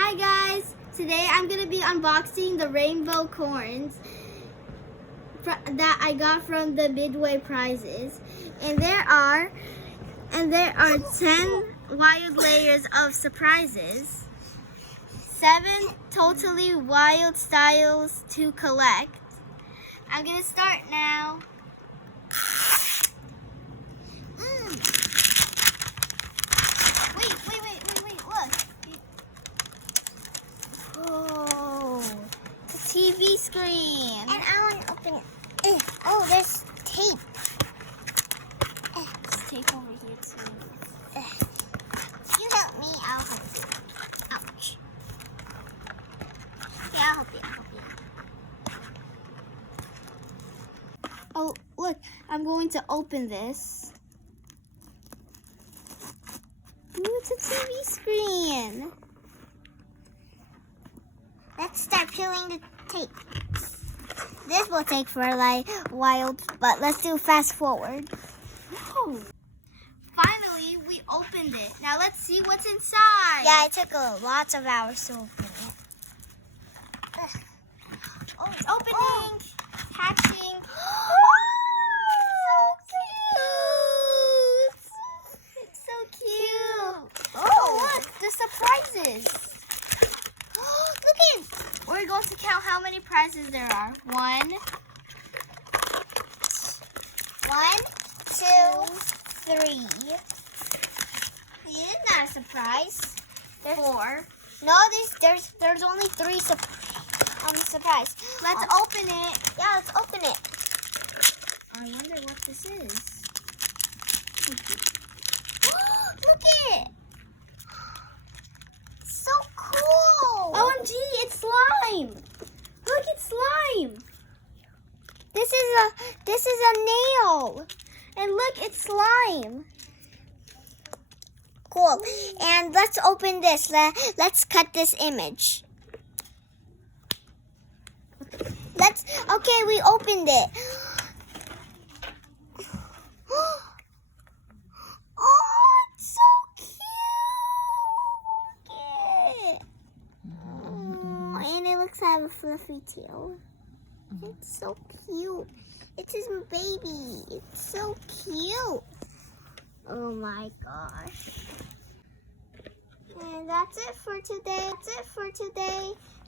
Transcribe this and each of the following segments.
Hi guys! Today I'm going to be unboxing the RainboCorns that I got from the Midway prizes. And there are 10 wild layers of surprises. 7 totally wild styles to collect. I'm going to start now. Wait, look. Oh, it's a TV screen. And I want to open it. Oh, there's tape. There's tape over here too. You help me, I'll help you. Ouch. Okay, I'll help you. Oh, look, I'm going to open this. Ooh, it's a TV screen. Let's start peeling the tape. This will take for like wild, but let's do fast forward. Whoa. Finally, we opened it. Now let's see what's inside. Yeah, it took lots of hours to open it. Oh, it's opening. Hatching. It's so cute. Oh, look, the surprises. Look at. We're going to count how many prizes there are. 1, 2, 3. This is not a surprise. 4. No, there's only 3 surprise. Let's open it. Yeah, let's open it. I wonder what this is. Look it. So cool. OMG, it's slime. Look, it's slime. This is a nail. And look, it's slime. Cool. And let's open this. Let's cut this image. Okay, we opened it. Oh, it's so cute. Oh, and it looks like a fluffy tail. It's so cute. It's his baby. It's so cute. Oh my gosh. And that's it for today.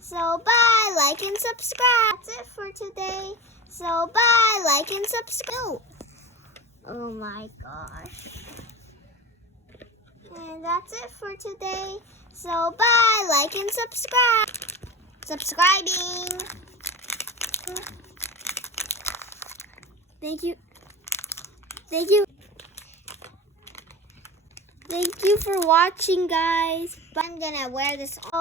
So bye, like and subscribe. That's it for today. So bye, like and subscribe. Oh my gosh. And that's it for today. So bye, like and subscribe. Subscribing. Thank you for watching, guys. I'm gonna wear this all.